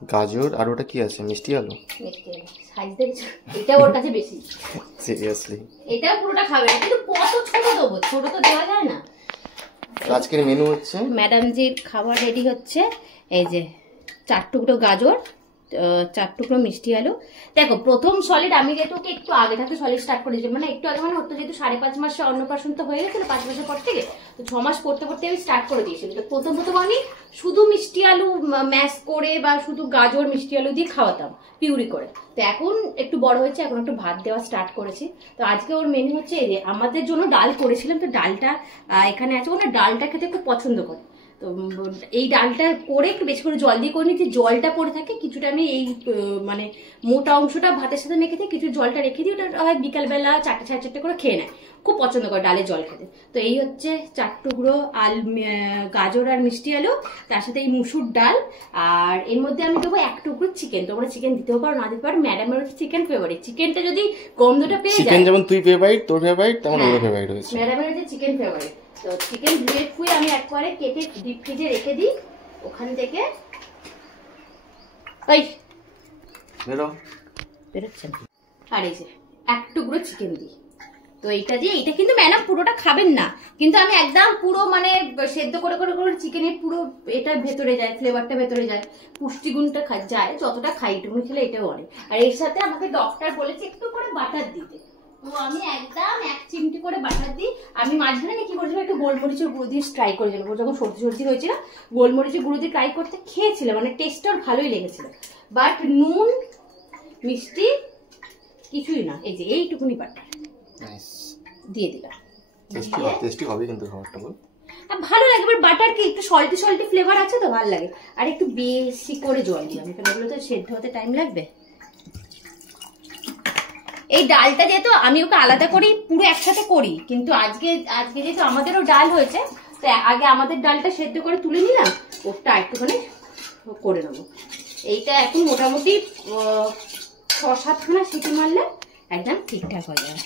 গাজর আর ওটা কি আছে, মিষ্টি আলু? মিষ্টি আলু সাইজ দেখছো, এটা ওর কাছে বেশি। সিরিয়াসলি এটা পুরোটা খাবে না, কিন্তু কত ছোট দেবো, ছোট তো দেওয়া যায় না। আজকের মেনু হচ্ছে ম্যাডামজির খাবার রেডি হচ্ছে। এই যে 4 টুকরো গাজর, 4 টুকরো মিষ্টি আলু। দেখো প্রথম সলিড আমি যেহেতু একটু আগে থাকতে সলিড স্টার্ট করেছি, মানে একটু আগে মানে হতো, যেহেতু 5.5 মাসে অন্নপ্রাশন তো হয়ে গেছিল 5 মাসের পর থেকে, তো 6 মাস পড়তে পড়তে আমি স্টার্ট করে দিয়েছি। তো প্রথম আমি শুধু মিষ্টি আলু ম্যাশ করে বা শুধু গাজর মিষ্টি আলু দিয়ে খাওয়াতাম পিউরি করে। তো এখন একটু বড় হয়েছে, এখন একটু ভাত দেওয়া স্টার্ট করেছি। তো আজকে ওর মেনু হচ্ছে এই যে আমাদের জন্য ডাল করেছিলাম, তো ডালটা এখানে আছে, ও না ডালটা খেতে খুব পছন্দ করে। তো এই ডালটা করে একটু বেশি করে জল দিয়ে করে নিচ্ছি, জলটা পড়ে থাকে কিছুটা, আমি এই মানে মোটা অংশটা ভাতের সাথে মেখে দিই, কিছু জলটা রেখে দিই, ওটা হয় বিকালবেলা 4টে 4:30 করে খেয়ে নেয়, খুব পছন্দ করে ডালের জল খেতে। তো এই হচ্ছে 4 টুকরো গাজর আর মিষ্টি আলু, তার সাথে এই মুসুর ডাল, আর এর মধ্যে আমি দেবো 1 টুকরো চিকেন। তোমরা চিকেন দিতেও পারো না দিতে পারো, ম্যাডামের হচ্ছে চিকেন ফেভারিট। চিকেনটা যদি গন্ধটা পেয়ে যায়, চিকেন যেমন তুই ফেভারিট, তোর ফেভারিট, তেমন ওর ফেভারিট হয়েছে, ম্যাডামের হচ্ছে চিকেন ফেভারিট। তো চিকেন ধুয়ে ফুয়ে আমি একবারে কেটে ডিপ ফ্রিজে রেখে দিই, ওখান থেকে ওই বেরোচ্ছে না। আর এই যে 1 টুকরো চিকেন দিই, তো এইটা দিয়ে, এইটা কিন্তু ম্যাডাম পুরোটা খাবেন না, কিন্তু আমি একদম পুরো মানে সেদ্ধ করে করে করে চিকেনের পুরো এটা ভেতরে যায়, ফ্লেভারটা ভেতরে যায়, পুষ্টিগুণটা যায়, যতটা খাই একটু খেলে এটাও অনেক। আর এর সাথে আমাকে ডক্টর বলেছে একটু করে বাটার দিতে, তো আমি একদম 1 চিমটি করে বাটার দিই। আমি মাঝখানে কি করেছিলাম, একটু গোলমরিচের গুঁড়ো দিয়ে ট্রাই করেছিলাম, যখন সর্দি হয়েছিল গোলমরিচের গুঁড়ো দিয়ে ট্রাই করতে খেয়েছিলাম, মানে টেস্টটা ভালোই লেগেছিল। বাট নুন মিষ্টি কিছুই না, এই যে এইটুকুনি বাটার দিয়ে দিলাম। টেস্টি হবে কিন্তু খাবারটা ভালো লাগে, এবার বাটার কি একটু সল্টি সল্টি ফ্লেভার আছে তো ভালো লাগে। আর একটু বেশি করে জল দিলাম, কারণ এগুলো তো সেদ্ধ হতে টাইম লাগবে। এই ডালটা যেহেতু আমি ওকে আলাদা করি, পুরো একসাথে করি, কিন্তু আজকে যেহেতু আমাদেরও ডাল হয়েছে, তো আগে আমাদের ডালটা সেদ্ধ করে তুলে নিলাম, ওটা একটুখানি করে নেবো। এইটা এখন মোটামুটি 6-7খানা সিটি মারলে একদম ঠিকঠাক হয়ে যাবে।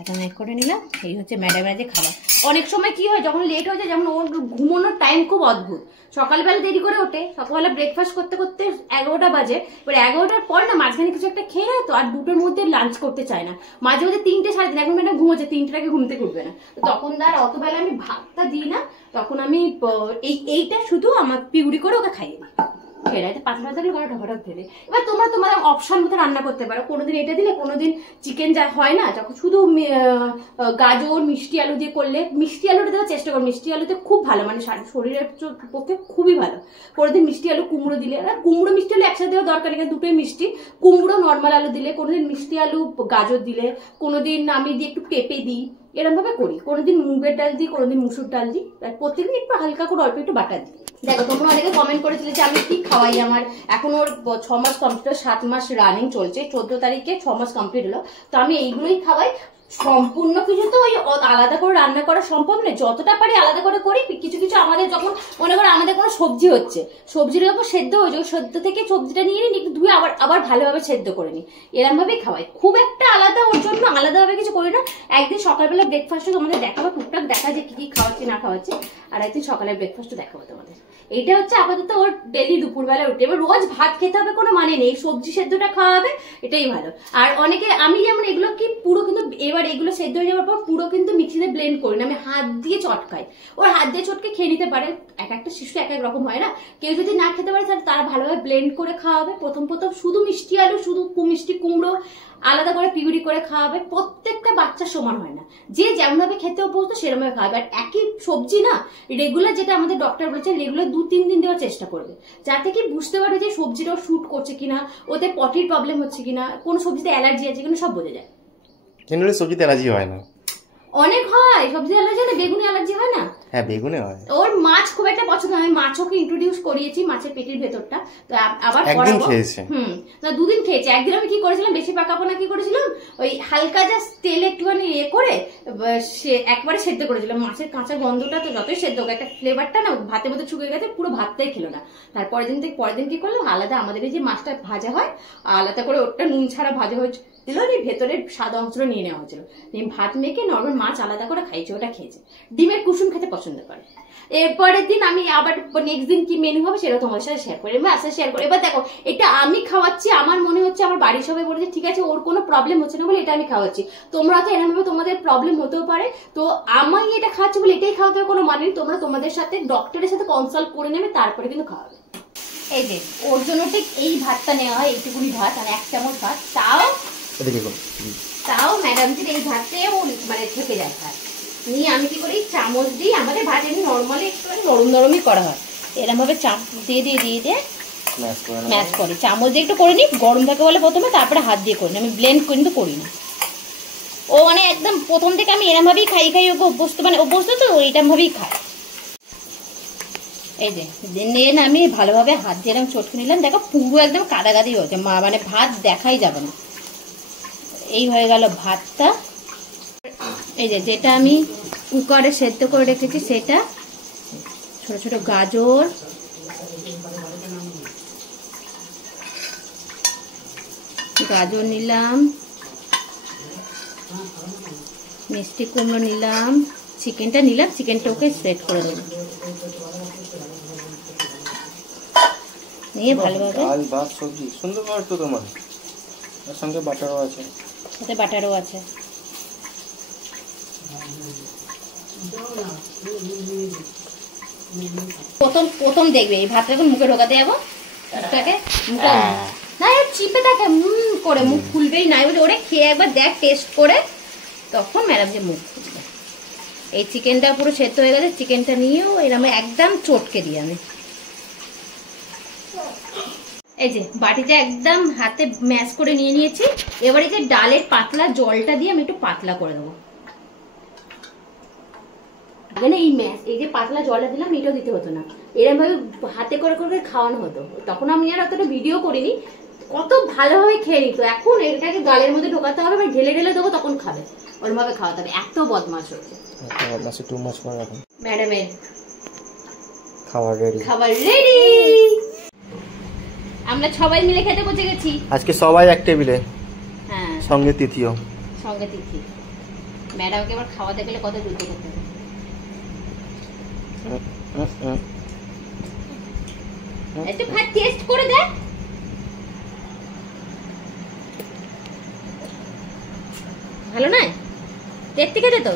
এখন এক করে নিলাম। এই হচ্ছে ম্যাডামের যে খাবার। অনেক সময় কি হয়, যখন লেট হয়ে যায়, যেমন ওর ঘুমানোর টাইম খুব অদ্ভুত, সকালবেলা দেরি করে ওঠে, সকালবেলা ব্রেকফাস্ট করতে করতে 11টা বাজে, এবার 11টার পর না মাঝখানে কিছু একটা খেয়ে নেয়, তো আর 2টোর মধ্যে লাঞ্চ করতে চায় না, মাঝে মাঝে 3টে 3:30, এখন ম্যাডাম ঘুমোচ্ছে, 3টের আগে ঘুমতে করবে না, তখন আর অতবেলা আমি ভাতটা দিই না, তখন আমি এইটা শুধু আমার পিউরি করে ওকে খাইয়ে দিই। এবার তোমরা তোমার অপশন মতো রান্না করতে পারো, কোনোদিন এটা দিলে, কোনোদিন চিকেন যা হয় না, যখন শুধু গাজর মিষ্টি আলু দিয়ে করলে, মিষ্টি আলুটা দেওয়ার চেষ্টা করো, মিষ্টি আলুতে খুব ভালো, মানে শরীরের পক্ষে খুবই ভালো। কোনোদিন মিষ্টি আলু কুমড়ো দিলে, কুমড়ো মিষ্টি আলু একসাথে দেওয়া দরকার নেই, দুটোই মিষ্টি, কুমড়ো নর্মাল আলু দিলে, কোনোদিন মিষ্টি আলু গাজর দিলে, কোনোদিন আমি দিয়ে একটু পেঁপে দিই, এরকম ভাবে করি, কোনোদিন মুগের ডাল দিই, কোনোদিন মুসুর ডাল দিই, প্রত্যেকদিন একটু হালকা করে অল্প একটু বাটার দিই। দেখো তোমরা অনেকে কমেন্ট করেছিলে যে আমি কি খাওয়াই, আমার এখন ওর 6 মাস কমপ্লিট, 7 মাস রানিং চলছে, 14 তারিখে 6 মাস কমপ্লিট হলো, তো আমি এইগুলোই খাওয়াই। সম্পূর্ণ কিছু তো ওই আলাদা করে রান্না করা সম্ভব নয়, যতটা পারি আলাদা করে করি। কিছু কিছু আমাদের যখন মনে করো আমাদের কোনো সবজি হচ্ছে, সবজির উপর সেদ্ধ হয়েছে, ওই সেদ্ধ থেকে সবজিটা নিয়ে নিই, একটু ধুয়ে আবার ভালোভাবে সেদ্ধ করে নিই, এরম ভাবেই খাওয়াই। খুব একটা আলাদা ওর জন্য আলাদাভাবে কিছু করি না। একদিন সকালবেলা ব্রেকফাস্টও তোমাদের দেখাবো, টুকটাক দেখা যে কি কি খাওয়াচ্ছি না খাওয়াচ্ছি, আর একদিন সকালের ব্রেকফাস্টও দেখাবো তোমাদের। এইটা হচ্ছে আপাতত ওর ডেলি দুপুরবেলা উঠে। এবার রোজ ভাত খেতে হবে কোনো মানে নেই, সবজি সেদ্ধটা খাওয়া হবে, এটাই ভালো। আর অনেকে, আমি যেমন এগুলো কি পুরো কিন্তু এবার এগুলো সেদ্ধ হয়ে যাওয়ার পর পুরো কিন্তু মিক্সিতে ব্লেন্ড করি না, আমি হাত দিয়ে চটকাই। ওর হাত দিয়ে চটকে খেয়ে নিতে পারে, এক একটা শিশু এক এক রকম হয় না, কেউ যদি না খেতে পারে তারা ভালোভাবে ব্লেন্ড করে খাওয়াবে। প্রথম শুধু মিষ্টি আলু, শুধু মিষ্টি কুমড়ো আলাদা করে পিউরি করে খাওয়াবে। প্রত্যেকটা বাচ্চা সমান হয় না, যে যেমন ভাবে খেতে অভ্যস্ত সেরকম ভাবে খাওয়াবে। আর একই সবজি না রেগুলার, যেটা আমাদের ডক্টর বলেছে, রেগুলার 2-3 দিন দেওয়ার চেষ্টা করবে, যাতে কি বুঝতে পারবে যে সবজিটাও শুট করছে কিনা, ওতে পটির প্রবলেম হচ্ছে কিনা, কোন সবজিতে অ্যালার্জি আছে কিনা, সব বোঝা যায়। জেনারেলি সবজিতে অ্যালার্জি হয় না, অনেক হয় সবজি অ্যালার্জি, না বেগুনি অ্যালার্জি হয় না? হ্যাঁ বেগুনে হয়। ওর মাছ খুব একটা পছন্দ, আমি মাছকে ইন্ট্রোডিউস করিয়েছি, মাছের পেটির ভেতরটা, তো আবার একদিন খেয়েছে, না 2 দিন খেয়েছে। একদিন আমি কি করেছিলাম, বেশি পাকাবো না, কি করেছিলাম, ওই হালকা জাস্ট তেলে একটুখানি করে একবারে সেদ্ধ করেছিলাম। মাছের কাঁচা গন্ধটা তো যতই সেদ্ধ হোক, একটা ফ্লেভারটা না ভাতের মধ্যে শুকিয়ে গেছে, পুরো ভাতটাই খেলো না। পরের দিন কি করলাম, আলাদা আমাদের এই যে মাছটা ভাজা হয় আলাদা করে, ওটা নুন ছাড়া ভাজা দিল, ভেতরের সাদা অংশটা নিয়ে নেওয়া হয়েছিল। ভাত মেখে নর্মাল মাছ আলাদা করে খাইছে, ওটা খেয়েছে। ডিমের কুসুম খেতে পছন্দ করে। এরপরের দিন আমি আবার নেক্সট দিন কি মেনু হবে সেটা তোমাদের সাথে শেয়ার করি, আচ্ছা শেয়ার করি। এবার দেখো, এটা আমি খাওয়াচ্ছি, আমার মনে হচ্ছে আমার বাড়ির সবাই বলেছে ঠিক আছে ওর কোনো প্রবলেম হচ্ছে না বলে এটা আমি খাওয়াচ্ছি। তোমরা তো এরকম ভাবে তোমাদের প্রবলেম হতেও পারে, তো আমি এটা খাওয়াচ্ছি বলে এটাই খাওয়াতে হবে কোনো মানে নেই। তোমরা তোমাদের সাথে ডক্টরের সাথে কনসাল্ট করে নেবে, তারপরে কিন্তু খাওয়াবে। এই যে ওর জন্য ঠিক এই ভাতটা নেওয়া হয়, এইটুকুনি ভাত আর 1 চামচ ভাত, তাও ম্যাডামজির এই ভাতে ও মানে থেকে যায় ভাত নিয়ে। আমি কি করি, চামচ দিই, আমাদের ভাত এমনি নর্মালি একটু নরম নরমই করা হয়, এরকম ভাবে চামচ দিয়ে ম্যাশ করে চামচ দিয়ে একটু করে নিই। গরম থাকে বলে প্রথমে, তারপরে হাত দিয়ে করি, আমি ব্লেন্ড কিন্তু করি না। ও মানে একদম প্রথম থেকে আমি এরম ভাবেই খাই ওকে অভ্যস্ত তো এইরকম ভাবেই খাই। এই যে দেন আমি ভালোভাবে হাত দিয়ে এরকম চটকে নিলাম, দেখো পুরো একদম কাদাকাদি হয়েছে, মানে ভাত দেখাই যাবে না। এই হয়ে গেল ভাতটা। এই যে যেটা আমি কুকারে সেদ্ধ করে রেখেছি সেটা, ছোট ছোট গাজর, নিলাম, মিষ্টি কুমড়ো নিলাম, চিকেনটা নিলাম, চিকেনটা ওকে স্প্রেড করে দেবো নিয়ে ভালোভাবে। ডাল ভাত সবজি সুন্দর খাবার তো তোমার, এর সঙ্গে বাটারও আছে, সাথে বাটারও আছে। প্রথম দেখবে এই ভাতটা এখন মুখে ঢোকাতে যাবো, না চিপে থাকে করে মুখ খুলবেই নাই বলে, ওরে খেয়ে একবার দেখ টেস্ট করে, তখন ম্যাডাম যে মুখ খুলবে। এই চিকেনটা পুরো সেদ্ধ হয়ে গেছে, চিকেনটা নিয়েও এরকম একদম চটকে দিই আমি। এই যে বাটিতে একদম হাতে ম্যাশ করে নিয়ে নিয়েছি। এবারে যে ডালের পাতলা জলটা দিয়ে আমি একটু পাতলা করে দেবো। এই যে পাতলা জলটা দিলাম, এটাও দিতে হতো না, এরকম ভাবে হাতে করে করে খাওয়ানো হতো। তখন আমি আর অতটা ভিডিও করিনি, কত ভালোভাবে খেয়ে নিত। এখন এটাকে গালের মধ্যে ঢোকাতে হবে, আমি ঢেলে ঢেলে দেবো, তখন খাবে, ওরকম ভাবে খাওয়াতে হবে। এত বদমাশ হচ্ছে ম্যাডামের। খাবার রেডি, আমরা সবাই মিলে খেতে বসে গেছি আজকে, সবাই এক টেবিলে, হ্যাঁ সঙ্গে তিথিও। ম্যাডামকে এবার খাওয়াতে গেলে কত দ্রুত করতে হবে। একটু ভাত টেস্ট করে দেখ, ভালো নয়? দেখতে খেতে তো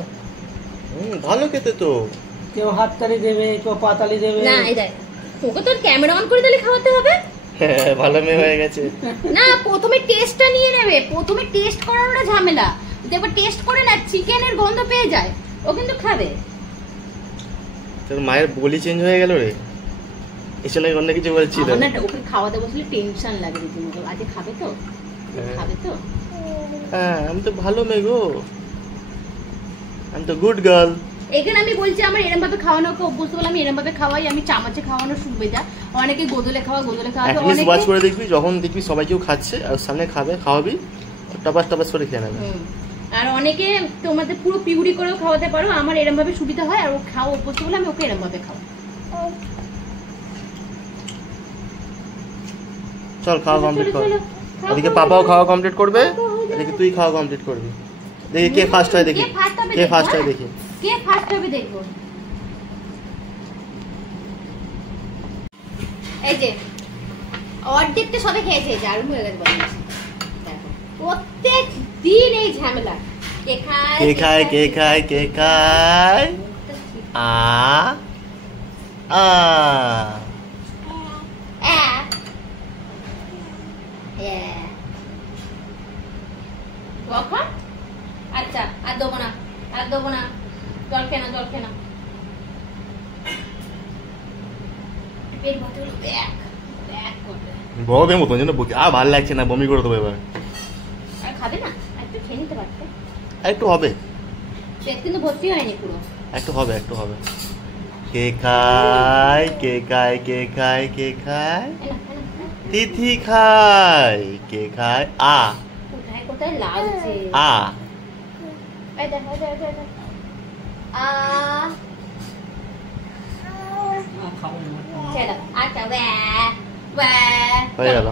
ভালো খেতে তো, কেউ হাততালি দেবে, কেউ পাতালি দেবে। না এই দেখ, তোকে তো ক্যামেরা অন করে তাহলে খাওয়াতে হবে। ভালো মেয়ে হয়ে গেছে। না প্রথমে টেস্টটা নিয়ে নেবে, প্রথমে টেস্ট করানোটা ঝামেলা। দেখো টেস্ট করে না চিকেনের গন্ধ পেয়ে যায়, ও কিন্তু খাবে। তোর মায়ের বলি চেঞ্জ হয়ে গেল রে, এসলে অন্য কিছু বলছিল না। ওকে খাওয়াতে বসলে টেনশন লাগে রীতিমতো, আজকে খাবে তো, খাবে তো। হ্যাঁ আমি তো ভালো মেয়ে গো, আমি তো গুড গার্ল। এখানে আমি বলছি আমার এরকম ভাবে খাওয়ানো ওকে অভ্যস্ত বলে আমি এরকম ভাবে খাওয়াই। আমি চামচে খাওয়ানোর সুবিধা, অনেকে গোদলে খাওয়াতে অনেকে ওয়াচ করে দেখবি, যখন দেখবি সবাই কেউ খাচ্ছে আর সামনে খাওয়াবি, টাপাস করে খেয়ে নেবে। আর অনেকে তোমাদের পুরো পিউরি করেও খাওয়াতে পারো, আমার এরকম ভাবে সুবিধা হয়। আর ও খাওয়া অভ্যস্ত বলে আমি ওকে এরকম ভাবে খাওয়াই। চল খাওয়া কমপ্লিট কর, এদিকে পাপাও খাওয়া কমপ্লিট করবে, এদিকে তুই খাওয়া কমপ্লিট করবি। দেখি কে ফার্স্ট হয়, দেখি কে ফার্স্ট হয়, দেখি কে ফার্স্ট হবে দেখবো। এই যে অর্ধেকটা সবে খেয়েছে, জারুম হয়ে গেছে বদমাশ। দেখো প্রত্যেক দিন এই ঝামেলা, কে খায় কে খায় কে খায় কে খায়, আ আ আচ্ছা আর দেবো না, জল খেনা বড়দের মতন যেন বকি, আর ভালো লাগছে না, বমি করে দেবো এবার। আর খাবে না, একটু খেয়ে নিতে পারতে। একটু হবে, পেট কিন্তু ভর্তি হয়নি পুরো, একটু হবে। কে খায় কে খায় কে খায় কে খায়, তিথি খায়, কে খায়, আ কোথায় লাগছে, আ এই দেখ আ চলো আচ্ছা হয়ে গেল।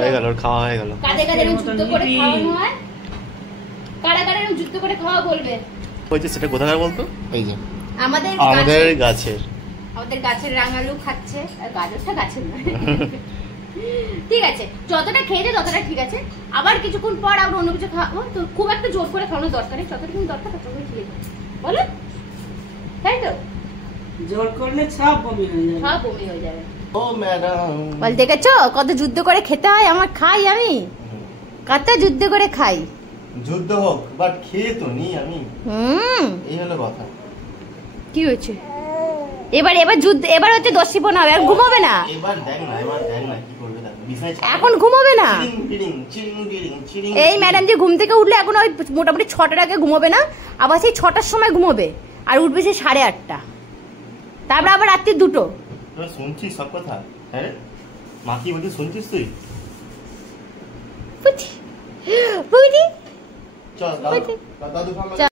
হয়ে গেল, ওর খাওয়া হয়ে গেল। কাদের কাদের যুদ্ধ করে খাওয়ানো হয়, কারা কারা যুদ্ধ করে খাওয়া বলবে। ওই যে সেটা কোথাকার বলতো? এই যে আমাদের গাছের আমাদের গাছের রাঙালু খাচ্ছে, আর গাজরটা গাছের না। ঠিক আছে, যতটা খেয়েছে ততটা ঠিক আছে। আবার কিছুক্ষণ পর আবার অন্য কিছু খাওয়াবো, তো খুব একটা জোর করে খাওয়ানোর দরকার নেই, যতটুকু দরকার ততটুকু খেয়ে বলো, তাই তো? জোর করলে সব বমি হয়ে যাবে, সব বমি হয়ে যাবে। ও ম্যাডাম বল, দেখেছো কত যুদ্ধ করে খেতে হয় আমার, খাই আমি কত যুদ্ধ করে খাই। যুদ্ধ হোক বাট খেয়ে তো নি আমি। এই হলো কথা। কি হয়েছে এবার? এবার যুদ্ধ, এবার হচ্ছে দস্যিপনা হবে। আর ঘুমাবে না এবার দেখ না কি করবে দেখ। বিছানায় এখন ঘুমাবে না। চিরিং এই ম্যাডাম যে ঘুম থেকে উঠলে এখন ওই মোটামুটি 6টার আগে ঘুমাবে না, আবার সেই 6টার সময় ঘুমাবে, আর উঠবে সেই 8:30, তারপর আবার রাত্রি 2টো। তুই শুনছিস সব কথা? হ্যাঁ মা কি বলছিস শুনছিস তুই? বুঝি বুঝি চল দাদু